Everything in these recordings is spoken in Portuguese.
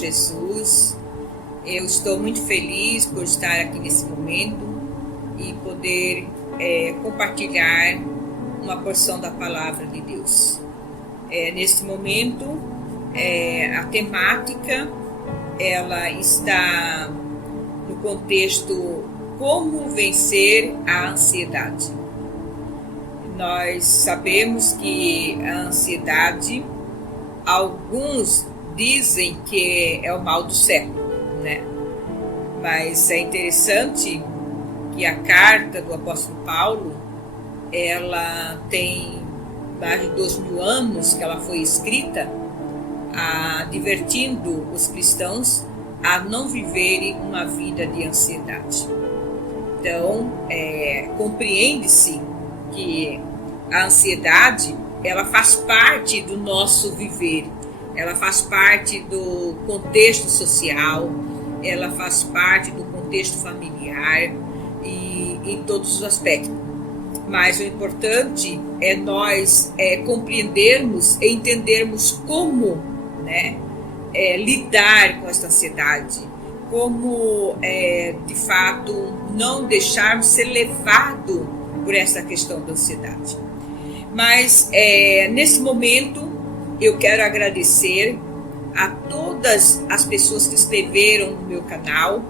Jesus. Eu estou muito feliz por estar aqui nesse momento e poder compartilhar uma porção da palavra de Deus. Nesse momento, a temática ela está no contexto como vencer a ansiedade. Nós sabemos que a ansiedade, alguns dizem que é o mal do século, né? Mas é interessante que a carta do apóstolo Paulo, ela tem mais de 2000 anos que ela foi escrita, advertindo os cristãos a não viverem uma vida de ansiedade. Então, compreende-se que a ansiedade, ela faz parte do nosso viver, ela faz parte do contexto social, ela faz parte do contexto familiar e em todos os aspectos. Mas o importante é nós compreendermos e entendermos como, lidar com essa ansiedade, como de fato não deixarmos ser levado por essa questão da ansiedade. Mas nesse momento eu quero agradecer a todas as pessoas que escreveram no meu canal,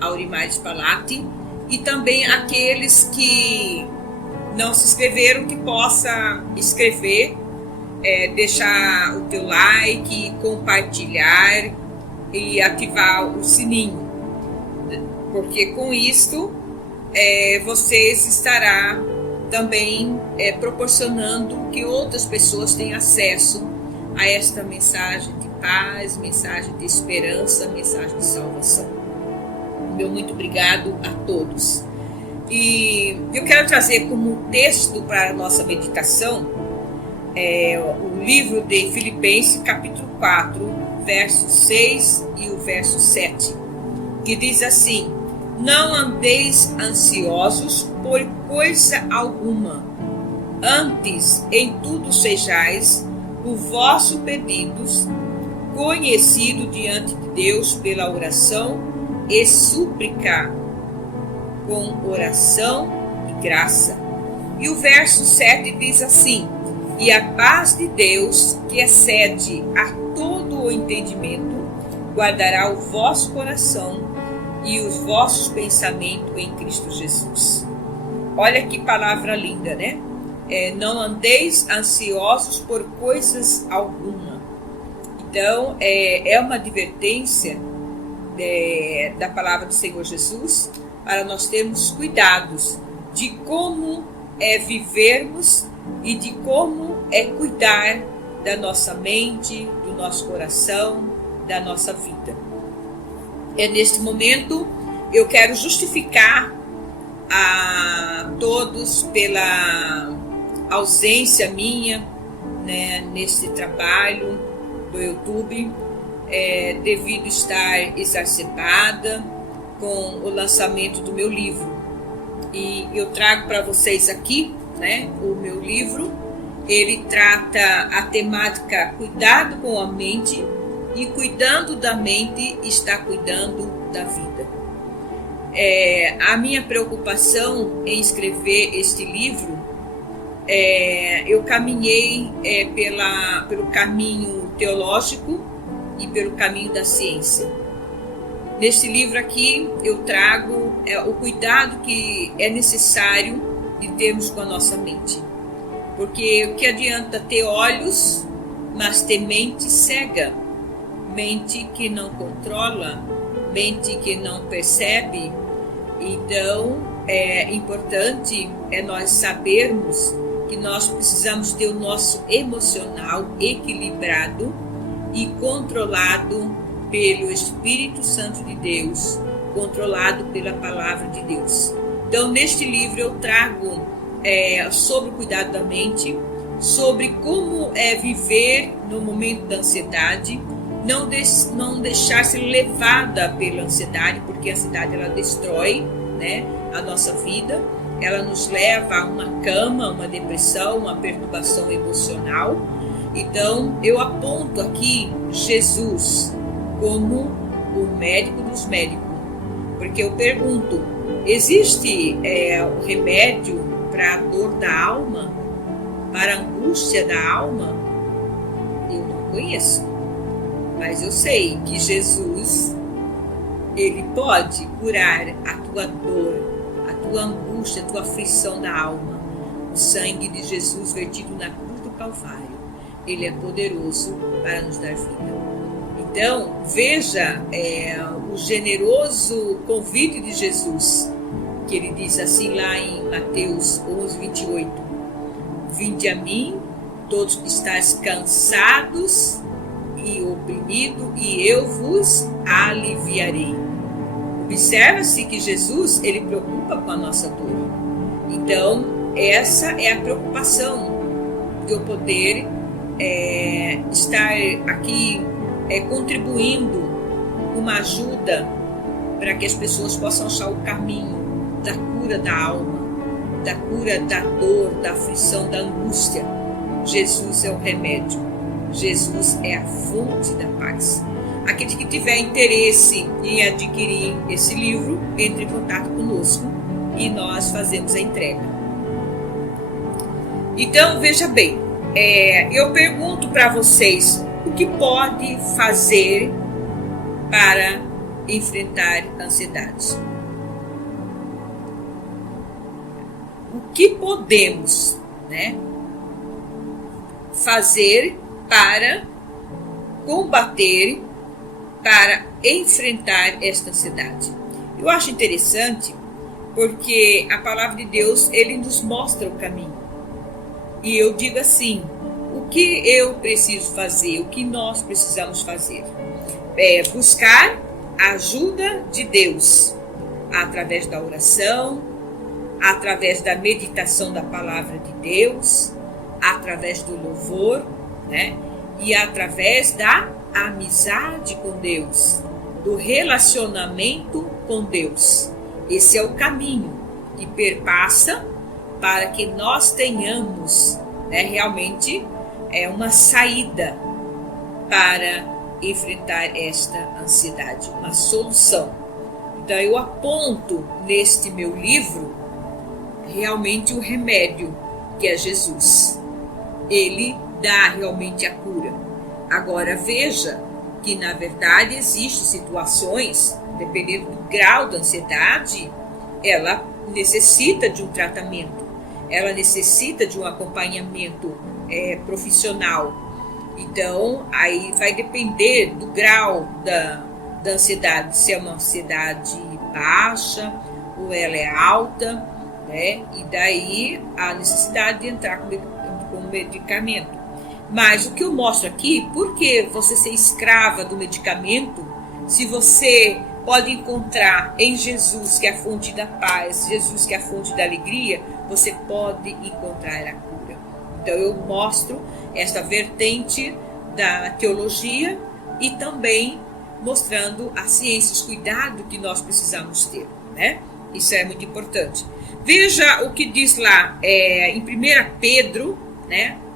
Aurimares Palatti, e também aqueles que não se inscreveram, que possa escrever, deixar o teu like, compartilhar e ativar o sininho, porque com isto vocês estará também proporcionando que outras pessoas tenham acesso a esta mensagem de paz, mensagem de esperança, mensagem de salvação. Meu muito obrigado a todos. E eu quero trazer como texto para a nossa meditação o livro de Filipenses, capítulo 4, verso 6 e o verso 7, que diz assim: não andeis ansiosos por coisa alguma, antes em tudo sejais o vosso pedidos conhecido diante de Deus pela oração e súplica, com oração e graça. E o verso 7 diz assim: e a paz de Deus, que excede a todo o entendimento, guardará o vosso coração e os vossos pensamentos em Cristo Jesus. Olha que palavra linda, né? Não andeis ansiosos por coisas alguma. Então, é uma advertência da palavra do Senhor Jesus para nós termos cuidados de como vivermos e de como cuidar da nossa mente, do nosso coração, da nossa vida. Neste momento, eu quero justificar a todos pela ausência minha, nesse trabalho do YouTube, devido estar exacerbada com o lançamento do meu livro. E eu trago para vocês aqui, o meu livro. Ele trata a temática cuidado com a mente, e cuidando da mente está cuidando da vida. A minha preocupação em escrever este livro, eu caminhei pelo caminho teológico e pelo caminho da ciência. Neste livro aqui eu trago o cuidado que é necessário de termos com a nossa mente. Porque o que adianta ter olhos, mas ter mente cega, mente que não controla, mente que não percebe. Então é importante nós sabermos que nós precisamos ter o nosso emocional equilibrado e controlado pelo Espírito Santo de Deus, controlado pela palavra de Deus. Então, neste livro eu trago sobre o cuidado da mente, sobre como viver no momento da ansiedade, não deixar ser levada pela ansiedade, porque a ansiedade ela destrói, a nossa vida, ela nos leva a uma cama, uma depressão, uma perturbação emocional. Então, eu aponto aqui Jesus, como o médico dos médicos. Porque eu pergunto, existe um remédio para a dor da alma, para a angústia da alma? Eu não conheço, mas eu sei que Jesus, ele pode curar a tua dor, a tua angústia, a tua aflição da alma. O sangue de Jesus vertido na cruz do Calvário, ele é poderoso para nos dar vida. Então, veja o generoso convite de Jesus, que ele diz assim lá em Mateus 11, 28. Vinde a mim, todos que estáis cansados e oprimidos, e eu vos aliviarei. Observa-se que Jesus, ele preocupa com a nossa dor. Então, essa é a preocupação de eu poder estar aqui contribuindo com uma ajuda para que as pessoas possam achar o caminho da cura da alma, da cura da dor, da aflição, da angústia. Jesus é o remédio. Jesus é a fonte da paz. Aquele que tiver interesse em adquirir esse livro, entre em contato conosco e nós fazemos a entrega. Então, veja bem, eu pergunto para vocês o que pode fazer para enfrentar a ansiedade. O que podemos, fazer para combater, para enfrentar esta ansiedade? Eu acho interessante porque a palavra de Deus, ele nos mostra o caminho. E eu digo assim, o que eu preciso fazer, o que nós precisamos fazer? Buscar a ajuda de Deus, através da oração, através da meditação da palavra de Deus, através do louvor, e através da amizade com Deus, do relacionamento com Deus. Esse é o caminho que perpassa para que nós tenhamos realmente uma saída para enfrentar esta ansiedade, uma solução. Então eu aponto neste meu livro realmente o remédio, que é Jesus. Ele dá realmente a cura. Agora veja que na verdade existem situações, dependendo do grau da ansiedade, ela necessita de um tratamento, ela necessita de um acompanhamento profissional. Então aí vai depender do grau da ansiedade, se é uma ansiedade baixa ou ela é alta, e daí a necessidade de entrar com medicamento. Mas o que eu mostro aqui, por que você ser escrava do medicamento, se você pode encontrar em Jesus, que é a fonte da paz, Jesus, que é a fonte da alegria, você pode encontrar a cura. Então eu mostro esta vertente da teologia e também mostrando a ciência, os cuidados que nós precisamos ter, Isso é muito importante. Veja o que diz lá em 1 Pedro,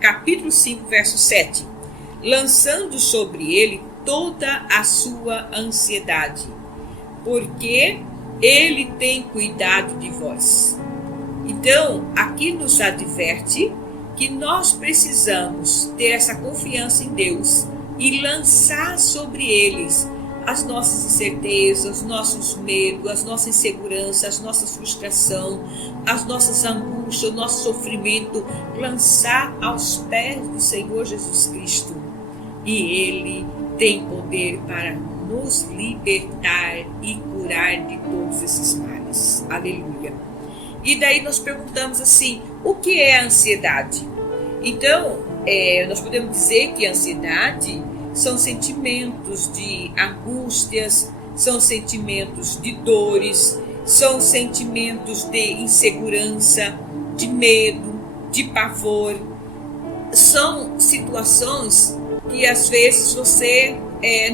capítulo 5, verso 7. Lançando sobre ele toda a sua ansiedade, porque ele tem cuidado de vós. Então, aqui nos adverte que nós precisamos ter essa confiança em Deus e lançar sobre eles as nossas incertezas, os nossos medos, as nossas inseguranças, as nossas frustrações, as nossas angústias, o nosso sofrimento, lançar aos pés do Senhor Jesus Cristo. E Ele tem poder para nos libertar e curar de todos esses males. Aleluia. E daí nós perguntamos assim, o que é a ansiedade? Então, nós podemos dizer que a ansiedade são sentimentos de angústias, são sentimentos de dores, são sentimentos de insegurança, de medo, de pavor. São situações que às vezes você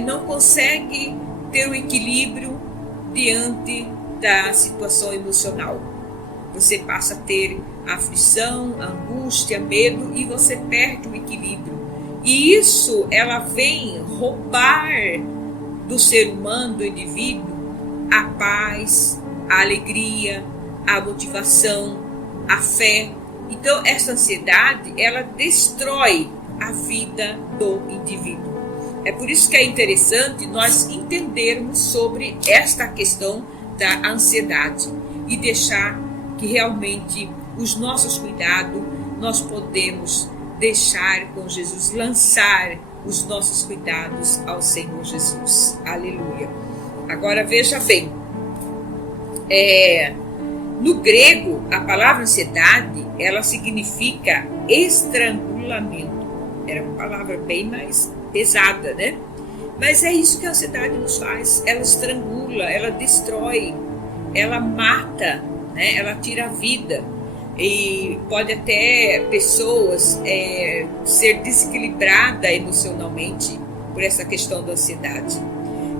não consegue ter o equilíbrio diante da situação emocional. Você passa a ter aflição, angústia, medo e você perde o equilíbrio. E isso, ela vem roubar no ser humano, do indivíduo, a paz, a alegria, a motivação, a fé. Então, essa ansiedade, ela destrói a vida do indivíduo. É por isso que é interessante nós entendermos sobre esta questão da ansiedade e deixar que realmente os nossos cuidados nós podemos deixar com Jesus, lançar os nossos cuidados ao Senhor Jesus. Aleluia. Agora veja bem, no grego a palavra ansiedade, ela significa estrangulamento. Era uma palavra bem mais pesada, né? Mas é isso que a ansiedade nos faz. Ela estrangula, ela destrói, ela mata, né? Ela tira a vida. E pode até pessoas ser desequilibrada emocionalmente por essa questão da ansiedade.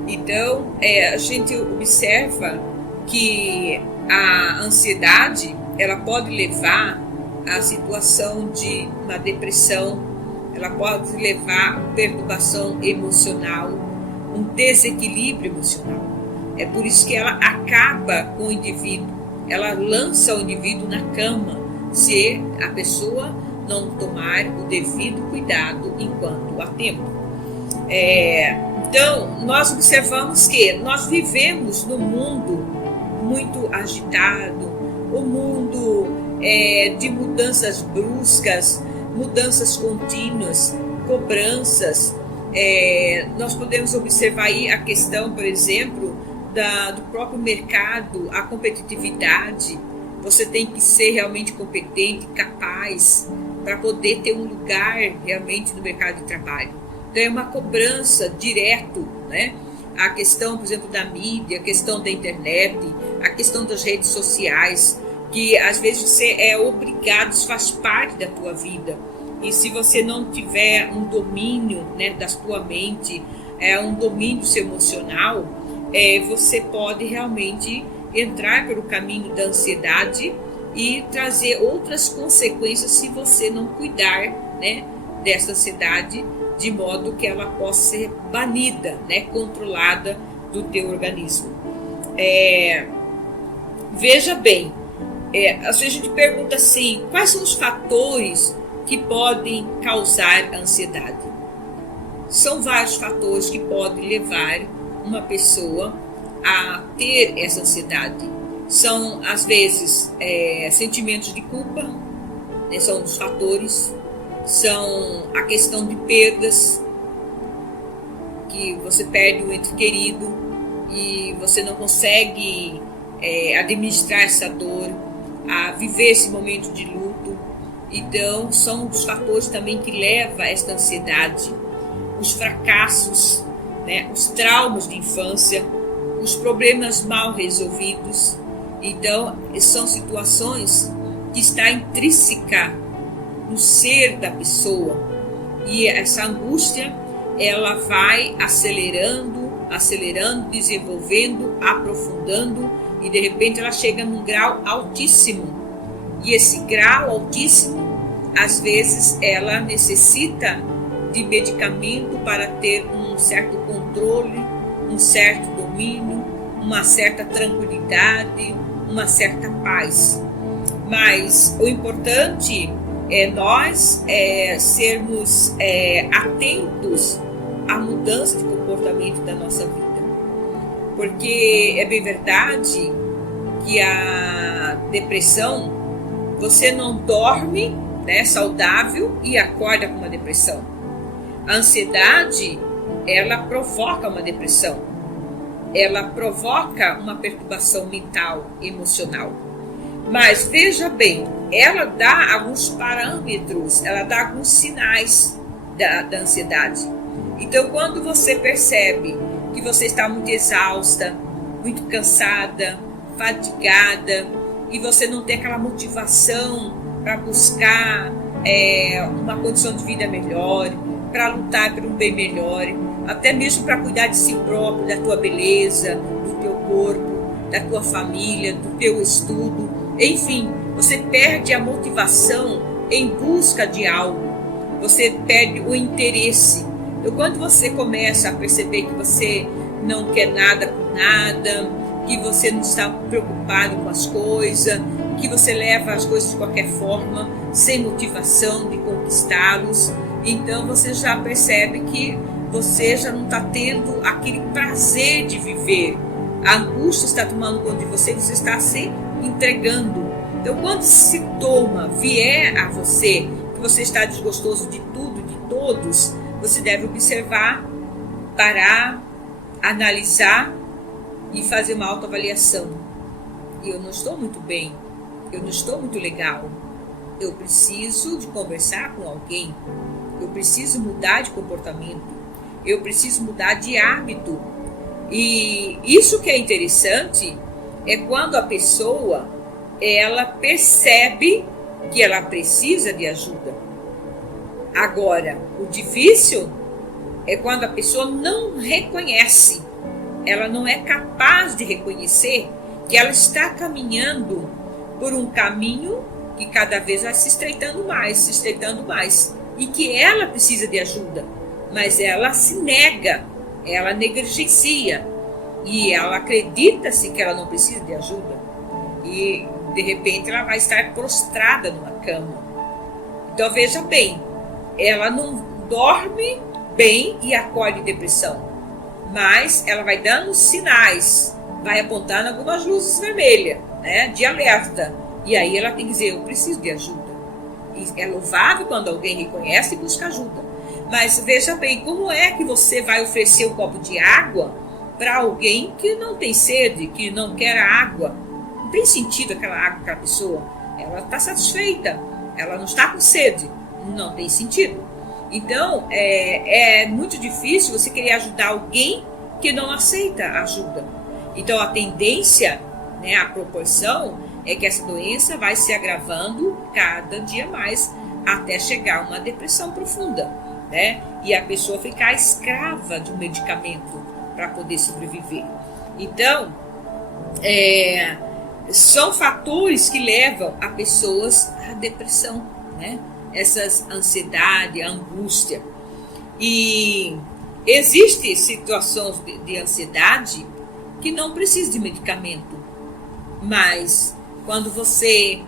Então, a gente observa que a ansiedade, ela pode levar à situação de uma depressão, ela pode levar a perturbação emocional, um desequilíbrio emocional. É por isso que ela acaba com o indivíduo, ela lança o indivíduo na cama, se a pessoa não tomar o devido cuidado enquanto há tempo. Então, nós observamos que nós vivemos num mundo muito agitado, um mundo de mudanças bruscas, mudanças contínuas, cobranças. Nós podemos observar aí a questão, por exemplo, do próprio mercado, a competitividade. Você tem que ser realmente competente, capaz, para poder ter um lugar realmente no mercado de trabalho. Então é uma cobrança direto, né? A questão, por exemplo, da mídia, a questão da internet, a questão das redes sociais, que às vezes você é obrigado, isso faz parte da tua vida. E se você não tiver um domínio, né, da tua mente, um domínio seu emocional, você pode realmente entrar pelo caminho da ansiedade e trazer outras consequências se você não cuidar, né, dessa ansiedade, de modo que ela possa ser banida, né, controlada do teu organismo. Veja bem, às vezes a gente pergunta assim, quais são os fatores que podem causar ansiedade? São vários fatores que podem levar uma pessoa a ter essa ansiedade. São, às vezes, sentimentos de culpa, né, são um dos fatores. São a questão de perdas, que você perde um ente querido e você não consegue administrar essa dor, a viver esse momento de luto. Então, são os fatores também que levam a esta ansiedade. Os fracassos, né, os traumas de infância, os problemas mal resolvidos. Então, são situações que estão intrínsecas no ser da pessoa. E essa angústia, ela vai acelerando, desenvolvendo, aprofundando, e de repente ela chega num grau altíssimo. E esse grau altíssimo, às vezes, ela necessita de medicamento para ter um certo controle, um certo domínio, uma certa tranquilidade, uma certa paz. Mas o importante é nós sermos atentos à mudança de comportamento da nossa vida. Porque é bem verdade que a depressão, você não dorme, né, saudável e acorda com uma depressão. A ansiedade, ela provoca uma depressão. Ela provoca uma perturbação mental, emocional. Mas veja bem, ela dá alguns parâmetros, ela dá alguns sinais da ansiedade. Então, quando você percebe que você está muito exausta, muito cansada, fatigada, e você não tem aquela motivação para buscar uma condição de vida melhor, para lutar por um bem melhor, até mesmo para cuidar de si próprio, da tua beleza, do teu corpo, da tua família, do teu estudo, enfim, você perde a motivação em busca de algo, você perde o interesse. Então, quando você começa a perceber que você não quer nada com nada, que você não está preocupado com as coisas, que você leva as coisas de qualquer forma, sem motivação de conquistá-los. Então você já percebe que você já não está tendo aquele prazer de viver. A angústia está tomando conta de você, você está se entregando. Então quando esse sintoma vier a você, que você está desgostoso de tudo, de todos, você deve observar, parar, analisar e fazer uma autoavaliação. Eu não estou muito bem, eu não estou muito legal, eu preciso de conversar com alguém, eu preciso mudar de comportamento, eu preciso mudar de hábito. E isso que é interessante é quando a pessoa ela percebe que ela precisa de ajuda. Agora, o difícil é quando a pessoa não reconhece, ela não é capaz de reconhecer que ela está caminhando por um caminho que cada vez vai se estreitando mais, e que ela precisa de ajuda, mas ela se nega, ela negligencia, e ela acredita-se que ela não precisa de ajuda, e de repente ela vai estar prostrada numa cama. Então veja bem, ela não dorme bem e acorda em depressão, mas ela vai dando sinais, vai apontando algumas luzes vermelhas, né, de alerta, e aí ela tem que dizer, eu preciso de ajuda. E é louvável quando alguém reconhece e busca ajuda, mas veja bem, como é que você vai oferecer um copo de água para alguém que não tem sede, que não quer a água? Não tem sentido aquela água para a pessoa, ela está satisfeita, ela não está com sede, não tem sentido. Então é muito difícil você querer ajudar alguém que não aceita ajuda. Então a tendência, né, a proporção é que essa doença vai se agravando cada dia mais até chegar a uma depressão profunda, né? E a pessoa ficar escrava de um medicamento para poder sobreviver. Então são fatores que levam a pessoas à depressão, né? Essas ansiedade, a angústia. E existem situações de ansiedade que não precisam de medicamento, mas quando você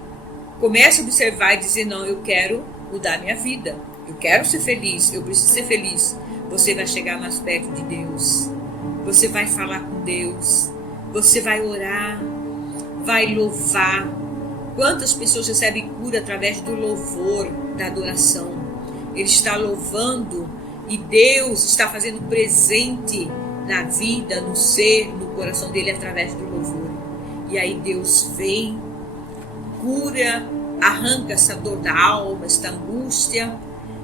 começa a observar e dizer, não, eu quero mudar minha vida, eu quero ser feliz, eu preciso ser feliz, você vai chegar mais perto de Deus, você vai falar com Deus, você vai orar, vai louvar. Quantas pessoas recebem cura através do louvor, da adoração? Ele está louvando e Deus está fazendo presente na vida, no ser, no coração dele através do louvor. E aí Deus vem, cura, arranca essa dor da alma, esta angústia,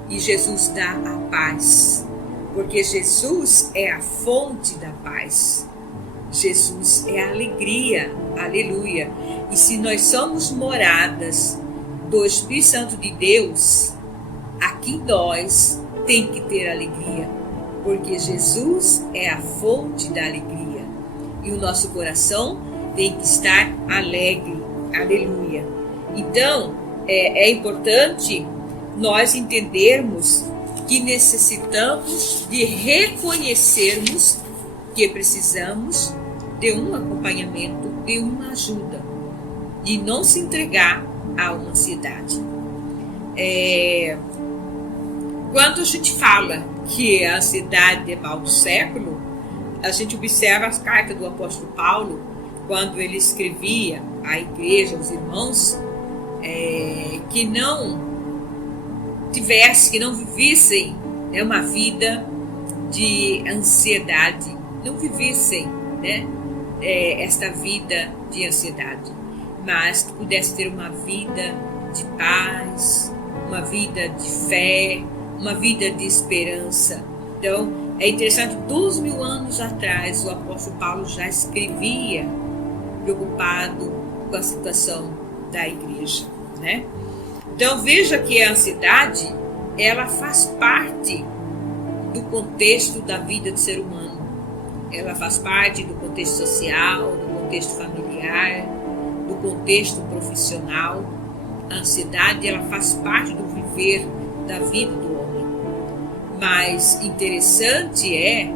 e Jesus dá a paz. Porque Jesus é a fonte da paz. Jesus é a alegria, aleluia. E se nós somos moradas do Espírito Santo de Deus, aqui em nós tem que ter alegria, porque Jesus é a fonte da alegria. E o nosso coração tem que estar alegre, aleluia. Então, é importante nós entendermos que necessitamos de reconhecermos que precisamos de um acompanhamento, de uma ajuda, de não se entregar a uma ansiedade. Quando a gente fala que a ansiedade é mal do século, a gente observa as cartas do apóstolo Paulo, quando ele escrevia à igreja, aos irmãos, que não vivessem, né, uma vida de ansiedade, não vivessem, né, esta vida de ansiedade, mas que pudesse ter uma vida de paz, uma vida de fé, uma vida de esperança. Então, é interessante, 2000 anos atrás, o apóstolo Paulo já escrevia preocupado com a situação da igreja, né? Então, veja que a ansiedade, ela faz parte do contexto da vida do ser humano. Ela faz parte do contexto social, do contexto familiar, do contexto profissional. A ansiedade, ela faz parte do viver da vida do homem. Mas interessante é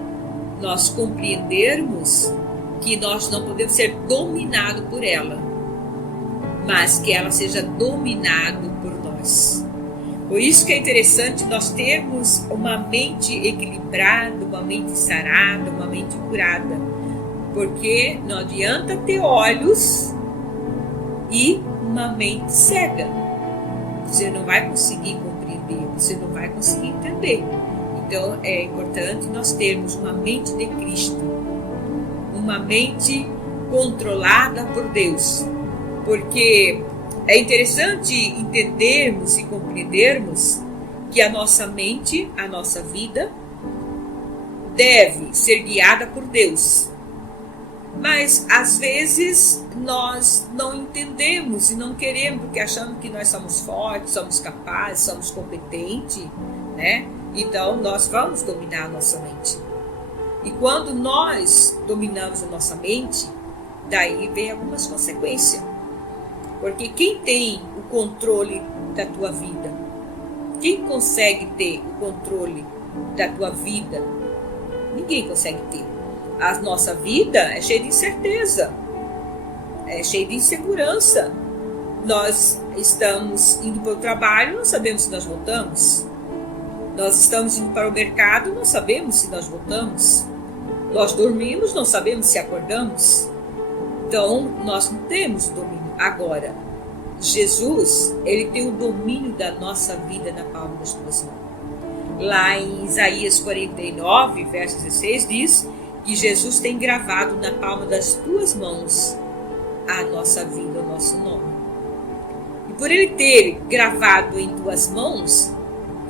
nós compreendermos que nós não podemos ser dominados por ela, mas que ela seja dominada por nós. Por isso que é interessante nós termos uma mente equilibrada, uma mente sarada, uma mente curada, porque não adianta ter olhos e uma mente cega. Você não vai conseguir compreender, você não vai conseguir entender. Então é importante nós termos uma mente de Cristo, uma mente controlada por Deus, porque é interessante entendermos e compreendermos que a nossa mente, a nossa vida, deve ser guiada por Deus. Mas às vezes nós não entendemos e não queremos, porque achamos que nós somos fortes, somos capazes, somos competentes, né? Então nós vamos dominar a nossa mente. E quando nós dominamos a nossa mente, daí vem algumas consequências. Porque quem tem o controle da tua vida? Quem consegue ter o controle da tua vida? Ninguém consegue ter. A nossa vida é cheia de incerteza, é cheia de insegurança. Nós estamos indo para o trabalho, não sabemos se nós voltamos. Nós estamos indo para o mercado, não sabemos se nós voltamos. Nós dormimos, não sabemos se acordamos. Então, nós não temos domínio. Agora, Jesus, ele tem o domínio da nossa vida na palma das tuas mãos. Lá em Isaías 49, verso 16, diz que Jesus tem gravado na palma das tuas mãos a nossa vida, o nosso nome. E por ele ter gravado em tuas mãos,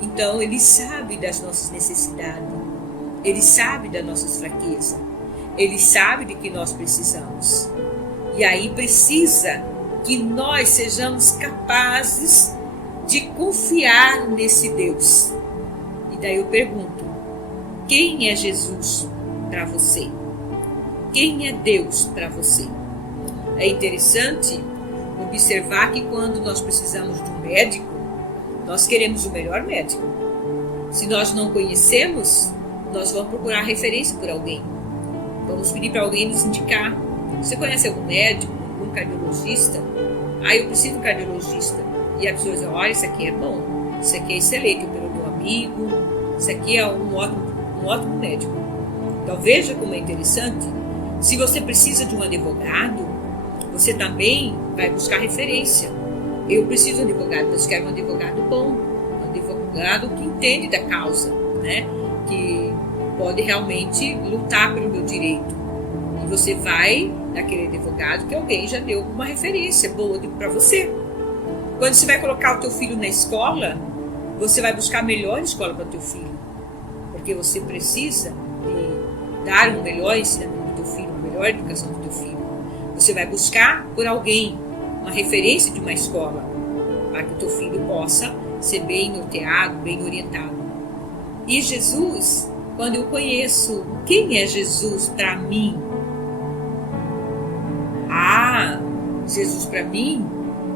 então ele sabe das nossas necessidades, ele sabe das nossas fraquezas, ele sabe de que nós precisamos. E aí precisa que nós sejamos capazes de confiar nesse Deus. E daí eu pergunto, quem é Jesus para você? Quem é Deus para você? É interessante observar que quando nós precisamos de um médico, nós queremos o melhor médico. Se nós não conhecemos, nós vamos procurar referência por alguém. Vamos pedir para alguém nos indicar. Você conhece algum médico, algum cardiologista? Eu preciso de um cardiologista. E a pessoa diz, olha, isso aqui é bom, isso aqui é excelente, pelo meu amigo, isso aqui é um ótimo médico. Então veja como é interessante. Se você precisa de um advogado, você também vai buscar referência. Eu preciso de um advogado, mas quero um advogado bom, um advogado que entende da causa, né? Que pode realmente lutar pelo meu direito. E você vai naquele advogado que alguém já deu uma referência boa para você. Quando você vai colocar o teu filho na escola, você vai buscar a melhor escola para o teu filho, porque você precisa de dar um melhor ensinamento para o teu filho, uma melhor educação para o teu filho. Você vai buscar por alguém uma referência de uma escola, para que o teu filho possa ser bem norteado, bem orientado. E Jesus, quando eu conheço quem é Jesus para mim, Jesus para mim,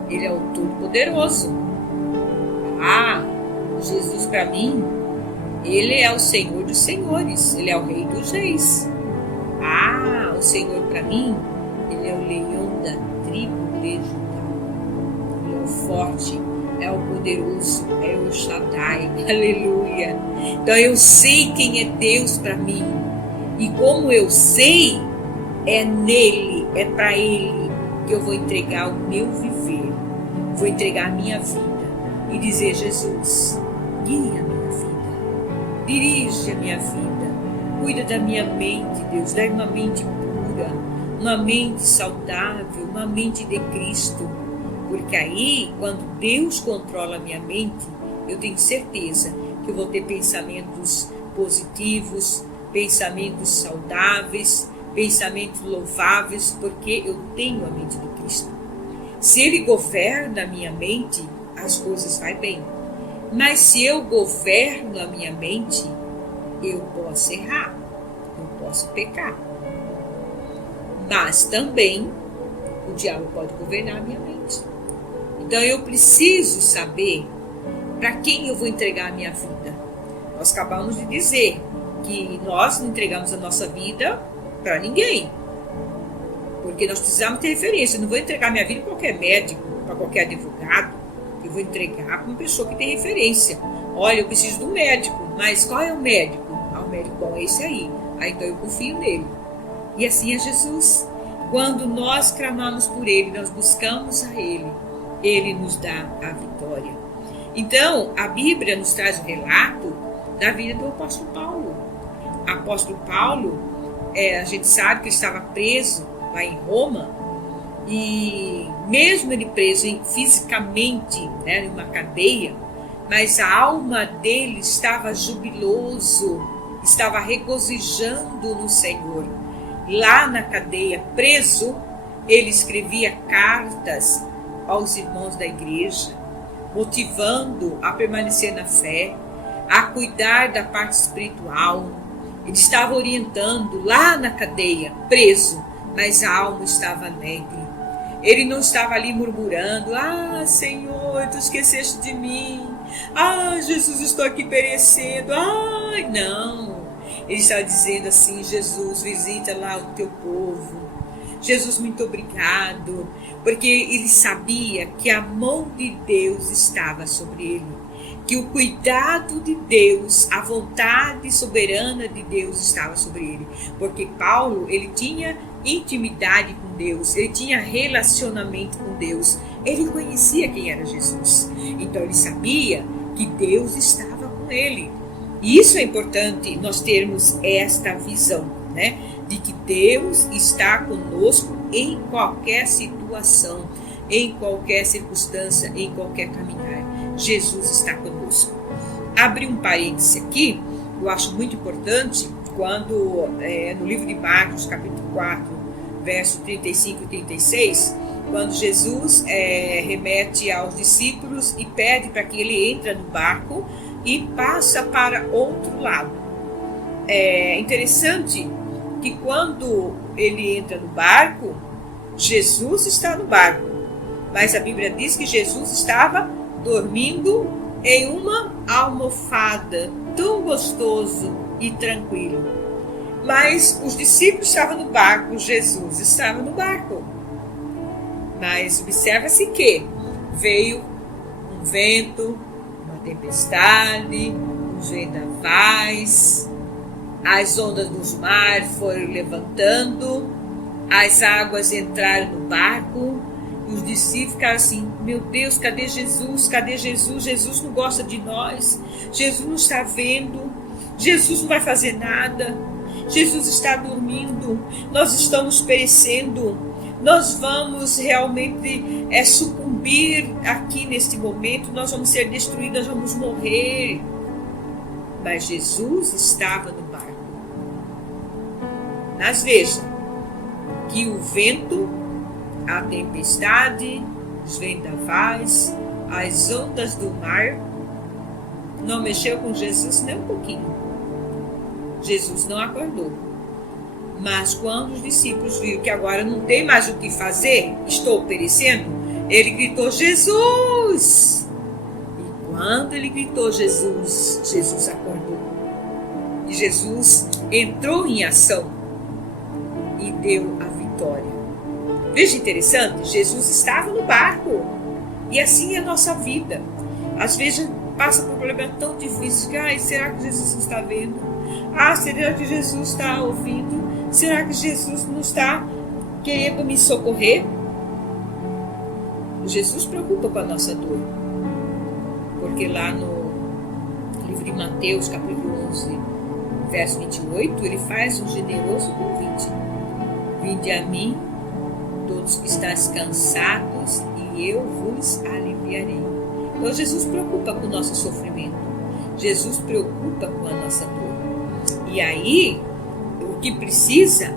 ele é o Todo-Poderoso. Jesus para mim, ele é o Senhor dos Senhores, ele é o Rei dos Reis. O Senhor para mim, ele é o leão da tribo de Judá. Ele é o forte, é o poderoso, é o Shaddai, aleluia. Então eu sei quem é Deus para mim. E como eu sei, é nele, é para ele que eu vou entregar o meu viver, vou entregar a minha vida e dizer, Jesus, guia a minha vida, dirige a minha vida, cuida da minha mente, Deus, dá uma mente pura, uma mente saudável, uma mente de Cristo, porque aí, quando Deus controla a minha mente, eu tenho certeza que eu vou ter pensamentos positivos, pensamentos saudáveis, pensamentos louváveis, porque eu tenho a mente de Cristo. Se Ele governa a minha mente, as coisas vão bem. Mas se eu governo a minha mente, eu posso errar, eu posso pecar. Mas também o diabo pode governar a minha mente. Então eu preciso saber para quem eu vou entregar a minha vida. Nós acabamos de dizer que nós não entregamos a nossa vida para ninguém. Porque nós precisamos ter referência. Eu não vou entregar minha vida para qualquer médico, para qualquer advogado. Eu vou entregar para uma pessoa que tem referência. Olha, eu preciso do médico, mas qual é o médico? O médico bom é esse aí. Então eu confio nele. E assim é Jesus. Quando nós clamamos por ele, nós buscamos a ele nos dá a vitória. Então, a Bíblia nos traz um relato da vida do apóstolo Paulo. O apóstolo Paulo, a gente sabe que ele estava preso lá em Roma, e mesmo ele preso fisicamente, em uma cadeia, mas a alma dele estava jubiloso, estava regozijando no Senhor. Lá na cadeia, preso, ele escrevia cartas aos irmãos da igreja, motivando a permanecer na fé, a cuidar da parte espiritual. Ele estava orientando lá na cadeia, preso, mas a alma estava alegre. Ele não estava ali murmurando: ah, Senhor, tu esqueceste de mim. Ah, Jesus, estou aqui perecendo. Ai, não. Ele estava dizendo assim: Jesus, visita lá o teu povo. Jesus, muito obrigado. Porque ele sabia que a mão de Deus estava sobre ele. Que o cuidado de Deus, a vontade soberana de Deus estava sobre ele. Porque Paulo, ele tinha intimidade com Deus, ele tinha relacionamento com Deus, ele conhecia quem era Jesus. Então ele sabia que Deus estava com ele. E isso é importante, nós termos esta visão, de que Deus está conosco em qualquer situação, em qualquer circunstância, em qualquer caminhar. Jesus está conosco. Abri um parêntese aqui, eu acho muito importante, quando no livro de Marcos, capítulo 4, verso 35 e 36, quando Jesus remete aos discípulos e pede para que ele entre no barco e passa para outro lado. É interessante que quando ele entra no barco, Jesus está no barco, mas a Bíblia diz que Jesus estava dormindo em uma almofada, tão gostoso e tranquilo. Mas os discípulos estavam no barco, Jesus estava no barco. Mas observa-se que veio um vento, uma tempestade, uns vendavais, as ondas do mar foram levantando, as águas entraram no barco, e os discípulos ficaram assim: meu Deus, cadê Jesus? Cadê Jesus? Jesus não gosta de nós, Jesus não está vendo, Jesus não vai fazer nada, Jesus está dormindo, nós estamos perecendo, nós vamos realmente sucumbir aqui neste momento, nós vamos ser destruídos, nós vamos morrer. Mas Jesus estava no barco. Mas veja que o vento, a tempestade, os vendavais, as ondas do mar não mexeu com Jesus nem um pouquinho. Jesus não acordou. Mas quando os discípulos viram que agora não tem mais o que fazer, estou perecendo, ele gritou: Jesus! E quando ele gritou Jesus, Jesus acordou. E Jesus entrou em ação e deu a vitória. Veja, interessante, Jesus estava no barco. E assim é a nossa vida. Às vezes passa por um problema tão difícil que, será que Jesus não está vendo? Será que Jesus está ouvindo? Será que Jesus não está querendo me socorrer? Jesus se preocupa com a nossa dor. Porque lá no livro de Mateus, capítulo 11, verso 28, ele faz um generoso convite: vinde a mim, todos que estáis cansados, e eu vos aliviarei. Então Jesus se preocupa com o nosso sofrimento. Jesus se preocupa com a nossa dor. E aí, o que precisa,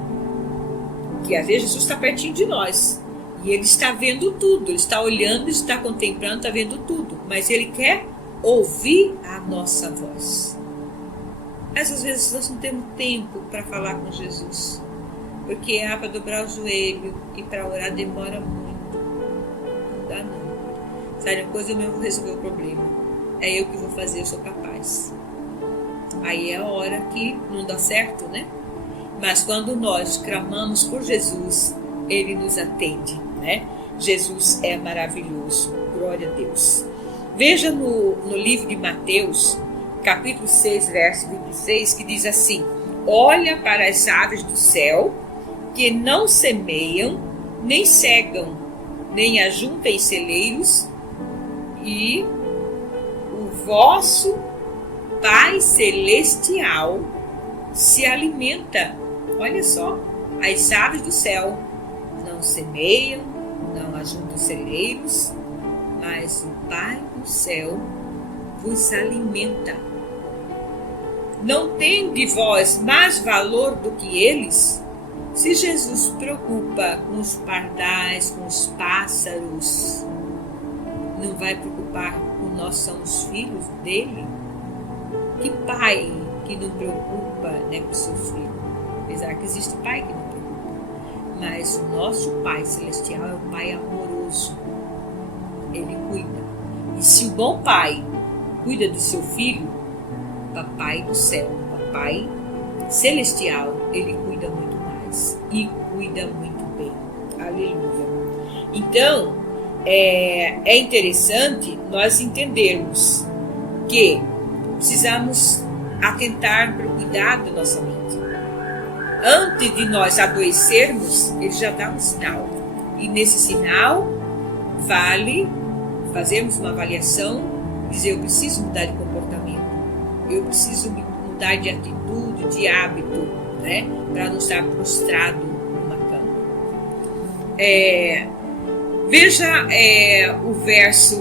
que às vezes Jesus está pertinho de nós, e ele está vendo tudo, ele está olhando, está contemplando, está vendo tudo, mas ele quer ouvir a nossa voz. Mas às vezes nós não temos tempo para falar com Jesus, porque para dobrar o joelho e para orar demora muito. Não dá não. Sabe uma coisa, eu mesmo vou resolver o problema. É eu que vou fazer, eu sou capaz. aí é a hora que não dá certo, né? Mas quando nós clamamos por Jesus, Ele nos atende, né? Jesus é maravilhoso, glória a Deus. Veja no livro de Mateus, capítulo 6, verso 26, que diz assim: olha para as aves do céu, que não semeiam, nem cegam, nem ajuntam em celeiros, e o vosso Pai Celestial se alimenta. Olha só, as aves do céu não semeiam, não ajuntam celeiros, mas o Pai do céu vos alimenta. Não tem de vós mais valor do que eles? Se Jesus se preocupa com os pardais, com os pássaros, não vai preocupar com nós somos filhos dele? Que pai que não preocupa, né, com seus filhos? Apesar que existe pai que não preocupa. Mas o nosso Pai Celestial é um Pai amoroso. Ele cuida. E se o bom pai cuida do seu filho, Papai do céu, Papai Celestial, ele cuida muito mais. E cuida muito bem. Aleluia. Então, é interessante nós entendermos que precisamos atentar para o cuidado da nossa mente. Antes de nós adoecermos, ele já dá um sinal. E nesse sinal, vale fazermos uma avaliação, dizer: eu preciso mudar de comportamento, eu preciso mudar de atitude, de hábito, né? Para não estar prostrado numa cama. Veja o verso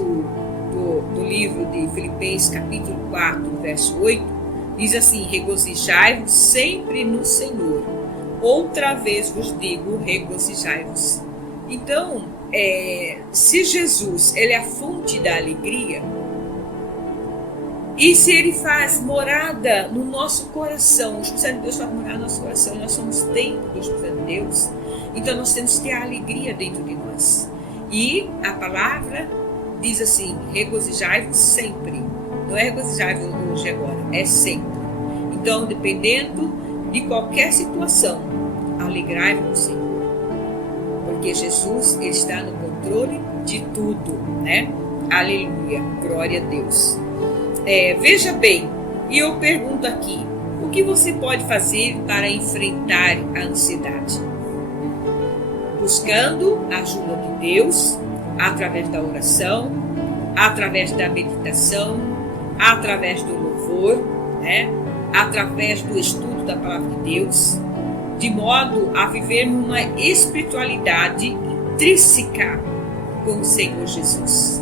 do livro de Filipenses, capítulo 4, verso 8, diz assim: regozijai-vos sempre no Senhor. Outra vez vos digo, regozijai-vos. Então, se Jesus ele é a fonte da alegria, e se ele faz morada no nosso coração, o Espírito Santo de Deus faz morada no nosso coração, e nós somos templo do Espírito Santo de Deus, então nós temos que ter a alegria dentro de nós. E a palavra diz assim: regozijai-vos sempre. Não é regozijai-vos hoje e agora, é sempre. Então, dependendo de qualquer situação, alegrai-vos no Senhor. Porque Jesus ele está no controle de tudo, né? Aleluia, glória a Deus. Veja bem, e eu pergunto aqui: o que você pode fazer para enfrentar a ansiedade? Buscando a ajuda de Deus, através da oração, através da meditação, através do louvor, né? Através do estudo da palavra de Deus, de modo a viver numa espiritualidade intrínseca com o Senhor Jesus.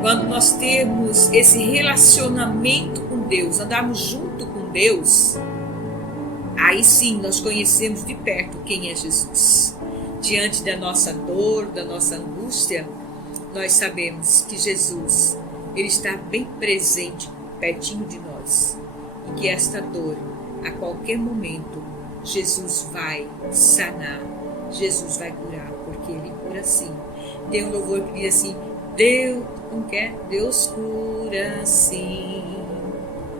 Quando nós temos esse relacionamento com Deus, andarmos junto com Deus, aí sim nós conhecemos de perto quem é Jesus. Diante da nossa dor, da nossa angústia, nós sabemos que Jesus, ele está bem presente, pertinho de nós. E que esta dor, a qualquer momento, Jesus vai sanar, Jesus vai curar, porque ele cura sim. Tem um louvor que diz assim: Deus cura sim,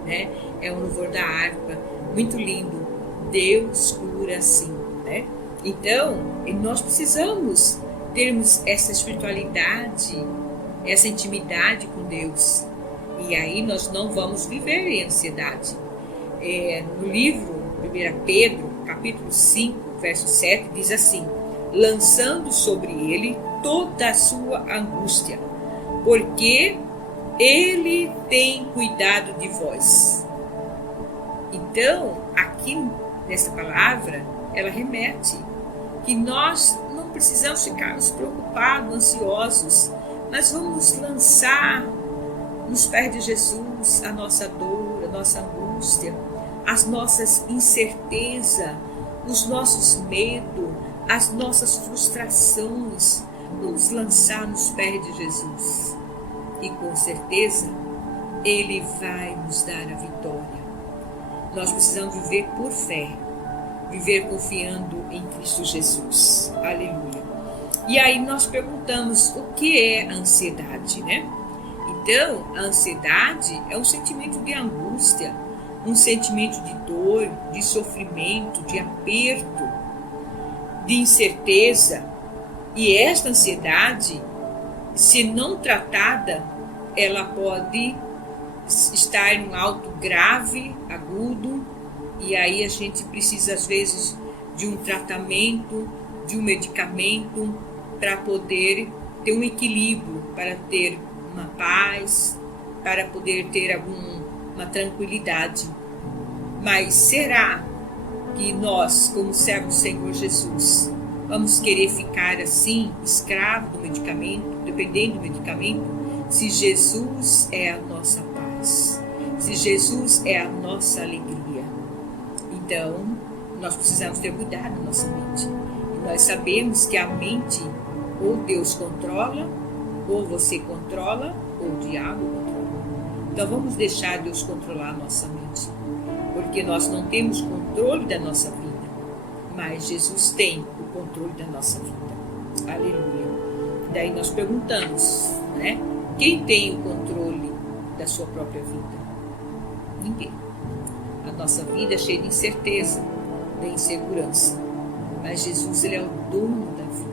né? É um louvor da harpa, muito lindo. Deus cura sim, né? Então, nós precisamos termos essa espiritualidade, essa intimidade com Deus. E aí nós não vamos viver em ansiedade. No livro 1 Pedro, capítulo 5, verso 7, diz assim: lançando sobre ele toda a sua angústia, porque ele tem cuidado de vós. Então, aqui nessa palavra, ela remete que nós não precisamos ficarmos preocupados, ansiosos, mas vamos lançar nos pés de Jesus a nossa dor, a nossa angústia, as nossas incertezas, os nossos medos, as nossas frustrações. Vamos lançar nos pés de Jesus. E com certeza, Ele vai nos dar a vitória. Nós precisamos viver por fé, viver confiando em Cristo Jesus. Aleluia. E aí nós perguntamos: o que é a ansiedade, né? Então, a ansiedade é um sentimento de angústia, um sentimento de dor, de sofrimento, de aperto, de incerteza. E esta ansiedade, se não tratada, ela pode estar em um alto grave, agudo, e aí a gente precisa às vezes de um tratamento, de um medicamento para poder ter um equilíbrio, para ter uma paz, para poder ter uma tranquilidade. Mas será que nós, como servos do Senhor Jesus, vamos querer ficar assim, escravo do medicamento, dependendo do medicamento, se Jesus é a nossa paz, se Jesus é a nossa alegria? Então, nós precisamos ter cuidado da nossa mente. E nós sabemos que a mente, ou Deus controla, ou você controla, ou o diabo controla. Então, vamos deixar Deus controlar a nossa mente, porque nós não temos controle da nossa vida, mas Jesus tem o controle da nossa vida. Aleluia. Daí nós perguntamos, né? Quem tem o controle da sua própria vida? Ninguém. A nossa vida é cheia de incerteza, de insegurança, mas Jesus, ele é o dono da vida.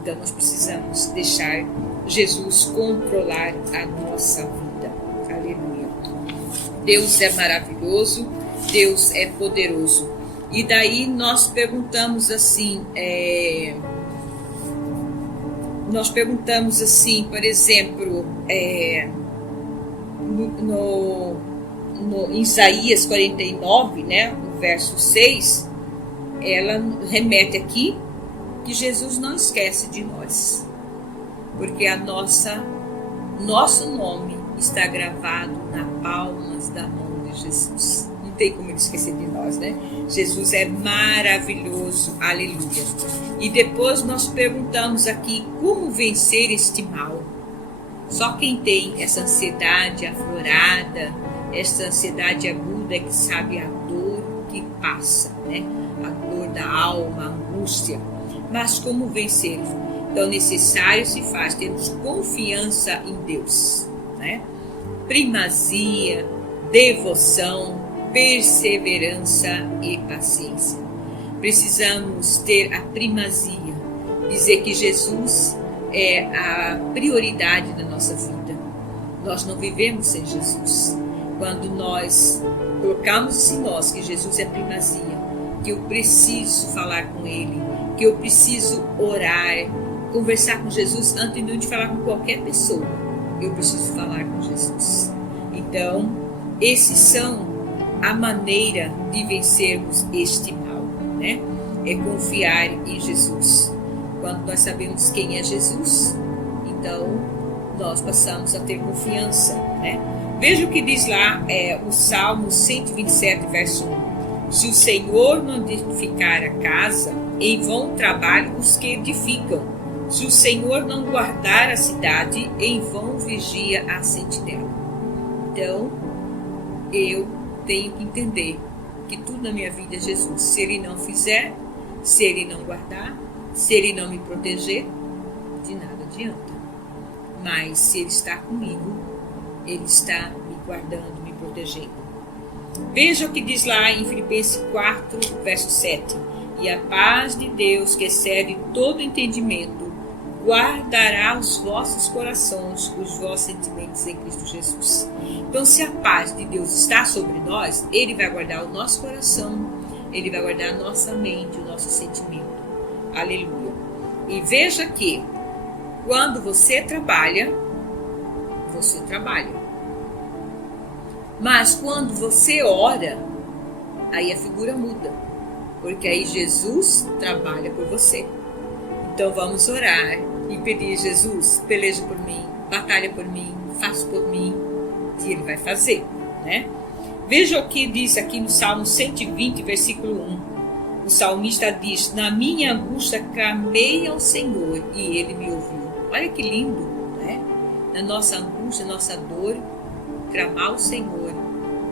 Então nós precisamos deixar Jesus controlar a nossa vida. Aleluia. Deus é maravilhoso, Deus é poderoso. E daí nós perguntamos assim, por exemplo, em Isaías 49, né, no verso 6, ela remete aqui que Jesus não esquece de nós, porque nosso nome está gravado na palmas da mão de Jesus. Não tem como ele esquecer de nós, né? Jesus é maravilhoso, aleluia. E depois nós perguntamos aqui como vencer este mal. Só quem tem essa ansiedade aflorada, essa ansiedade aguda, é que sabe a dor que passa, né? A dor da alma, a angústia. Mas como vencer? Então, necessário se faz termos confiança em Deus, né? Primazia, devoção, perseverança e paciência. Precisamos ter a primazia, dizer que Jesus é a prioridade da nossa vida. Nós não vivemos sem Jesus. Quando nós colocamos em nós que Jesus é a primazia, que eu preciso falar com Ele, que eu preciso orar, conversar com Jesus antes de falar com qualquer pessoa, eu preciso falar com Jesus. Então, esses são a maneira de vencermos este mal, né? É confiar em Jesus. Quando nós sabemos quem é Jesus, então nós passamos a ter confiança, né? Veja o que diz lá o Salmo 127, verso 1. Se o Senhor não edificar a casa, em vão trabalham os que edificam. Se o Senhor não guardar a cidade, em vão vigia a sentinela. Então, eu tenho que entender que tudo na minha vida é Jesus. Se Ele não fizer, se Ele não guardar, se Ele não me proteger, de nada adianta. Mas se Ele está comigo, Ele está me guardando, me protegendo. Veja o que diz lá em Filipenses 4, verso 7. E a paz de Deus, que excede todo entendimento, guardará os vossos corações, os vossos sentimentos em Cristo Jesus. Então, se a paz de Deus está sobre nós, Ele vai guardar o nosso coração, Ele vai guardar a nossa mente, o nosso sentimento. Aleluia. E veja que, quando você trabalha. Mas quando você ora, aí a figura muda. Porque aí Jesus trabalha por você. Então vamos orar e pedir: Jesus, peleja por mim, batalha por mim, faça por mim. E Ele vai fazer, né? Veja o que diz aqui no Salmo 120, versículo 1. O salmista diz: na minha angústia clamei ao Senhor e Ele me ouviu. Olha que lindo, né? Na nossa angústia, nossa dor, clamar ao Senhor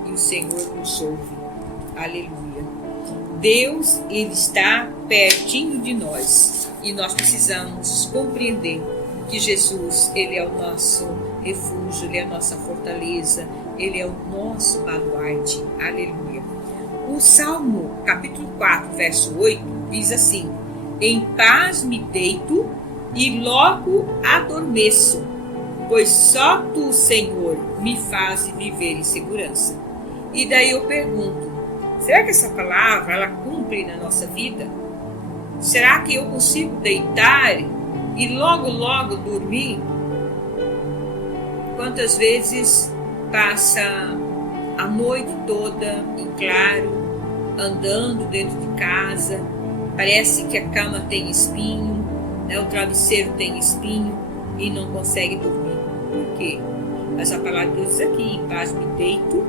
e o Senhor nos ouve. Aleluia. Deus, Ele está pertinho de nós e nós precisamos compreender que Jesus, Ele é o nosso refúgio, Ele é a nossa fortaleza, Ele é o nosso baluarte. Aleluia. O Salmo, capítulo 4, verso 8, diz assim: em paz me deito e logo adormeço, pois só tu, Senhor, me fazes viver em segurança. E daí eu pergunto, será que essa palavra ela cumpre na nossa vida? Será que eu consigo deitar e logo dormir? Quantas vezes passa a noite toda em claro, andando dentro de casa, parece que a cama tem espinho, né? O travesseiro tem espinho e não consegue dormir. Por quê? Mas a palavra de Deus diz aqui: em paz me deito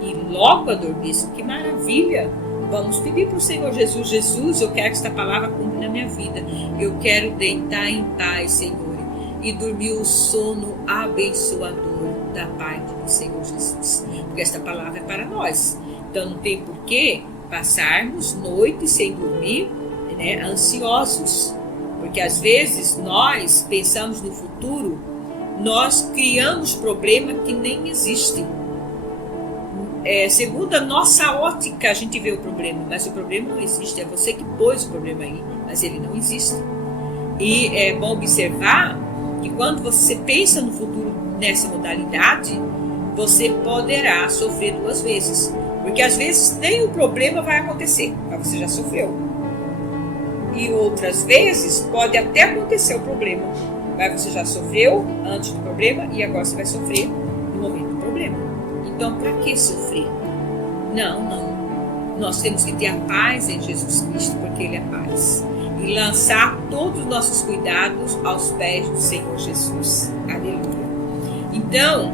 e logo adormeço. Que maravilha! Vamos pedir para o Senhor Jesus: Jesus, eu quero que esta palavra cumpra na minha vida. Eu quero deitar em paz, Senhor, e dormir o sono abençoador da parte do Senhor Jesus. Porque esta palavra é para nós. Então não tem porquê passarmos noites sem dormir, né, ansiosos. Porque às vezes nós pensamos no futuro, nós criamos problema que nem existe. Segundo a nossa ótica, a gente vê o problema, mas o problema não existe. É você que pôs o problema aí, mas ele não existe. E é bom observar que quando você pensa no futuro nessa modalidade, você poderá sofrer duas vezes. Porque às vezes nem o problema vai acontecer, mas você já sofreu. E outras vezes pode até acontecer o problema, mas você já sofreu antes do problema e agora você vai sofrer no momento do problema. Então, para que sofrer? Não. Nós temos que ter a paz em Jesus Cristo, porque Ele é paz. E lançar todos os nossos cuidados aos pés do Senhor Jesus. Aleluia. Então,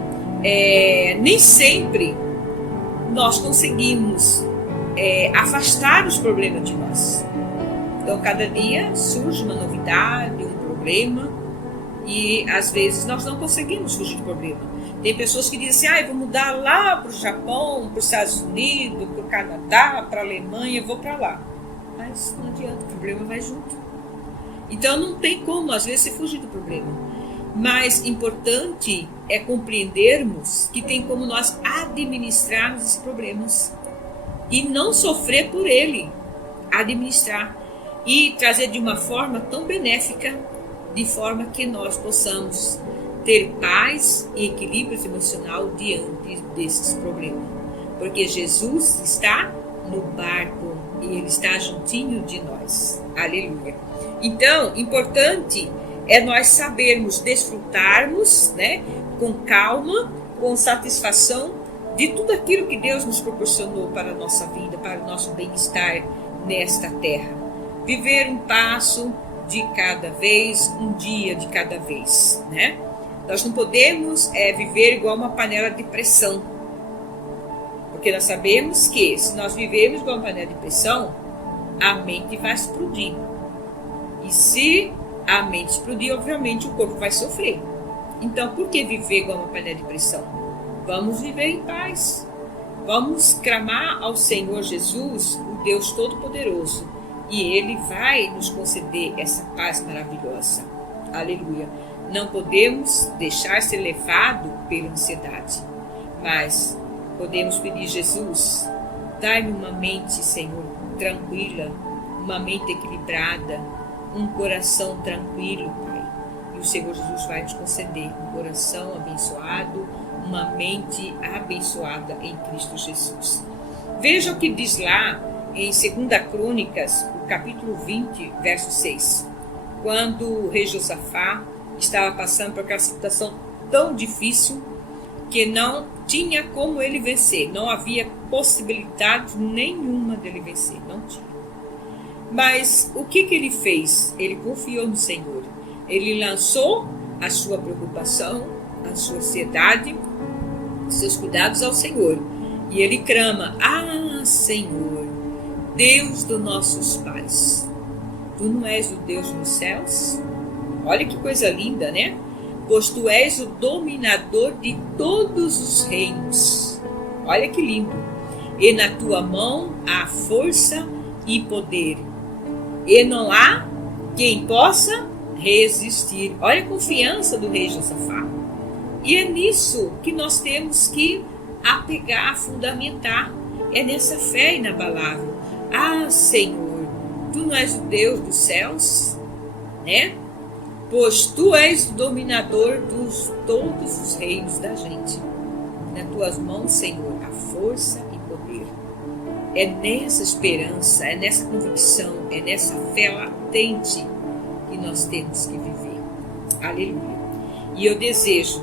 nem sempre nós conseguimos afastar os problemas de nós. Então, cada dia surge uma novidade, um problema, e às vezes nós não conseguimos fugir do problema. Tem pessoas que dizem assim: eu vou mudar lá para o Japão, para os Estados Unidos, para o Canadá, para a Alemanha, eu vou para lá. Mas não adianta, o problema vai junto. Então não tem como, às vezes, você fugir do problema. Mas importante é compreendermos que tem como nós administrarmos esses problemas e não sofrer por ele, administrar e trazer de uma forma tão benéfica, de forma que nós possamos ter paz e equilíbrio emocional diante desses problemas. Porque Jesus está no barco e Ele está juntinho de nós. Aleluia. Então, importante é nós sabermos desfrutarmos, né, com calma, com satisfação de tudo aquilo que Deus nos proporcionou para a nossa vida, para o nosso bem-estar nesta terra. Viver um passo de cada vez, um dia de cada vez, né? Nós não podemos viver igual uma panela de pressão, porque nós sabemos que se nós vivermos igual uma panela de pressão, a mente vai explodir. E se a mente explodir, obviamente o corpo vai sofrer. Então, por que viver igual uma panela de pressão? Vamos viver em paz. Vamos clamar ao Senhor Jesus, o Deus Todo-Poderoso, e Ele vai nos conceder essa paz maravilhosa. Aleluia. Não podemos deixar ser levado pela ansiedade, mas podemos pedir: Jesus, dai-me uma mente, Senhor, tranquila, uma mente equilibrada, um coração tranquilo, Pai. E o Senhor Jesus vai nos conceder um coração abençoado, uma mente abençoada em Cristo Jesus. Veja o que diz lá em 2 Crônicas, o capítulo 20, verso 6. Quando o rei Josafá estava passando por aquela situação tão difícil que não tinha como ele vencer, não havia possibilidade nenhuma dele vencer, não tinha. Mas o que ele fez? Ele confiou no Senhor. Ele lançou a sua preocupação, a sua ansiedade, seus cuidados ao Senhor. E ele clama: Senhor, Deus dos nossos pais, Tu não és o Deus dos céus? Olha que coisa linda, né? Pois Tu és o dominador de todos os reinos. Olha que lindo. E na Tua mão há força e poder, e não há quem possa resistir. Olha a confiança do rei Josafá. E é nisso que nós temos que apegar, a fundamentar. É nessa fé inabalável. Ah, Senhor, Tu não és o Deus dos céus, né? Pois Tu és o dominador dos todos os reinos da gente. Nas Tuas mãos, Senhor, a força e poder. É nessa esperança, é nessa convicção, é nessa fé latente que nós temos que viver. Aleluia. E eu desejo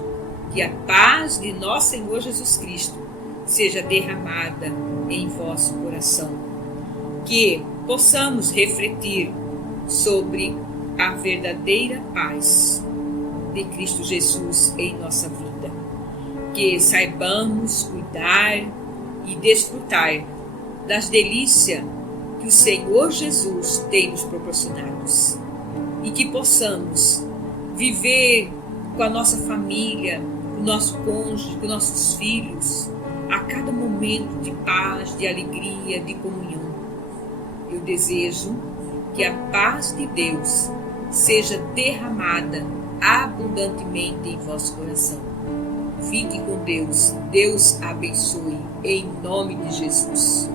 que a paz de nosso Senhor Jesus Cristo seja derramada em vosso coração. Que possamos refletir sobre a verdadeira paz de Cristo Jesus em nossa vida. Que saibamos cuidar e desfrutar das delícias que o Senhor Jesus tem nos proporcionado. E que possamos viver com a nossa família, com o nosso cônjuge, com nossos filhos, a cada momento de paz, de alegria, de comunhão. Eu desejo que a paz de Deus seja derramada abundantemente em vosso coração. Fique com Deus. Deus abençoe em nome de Jesus.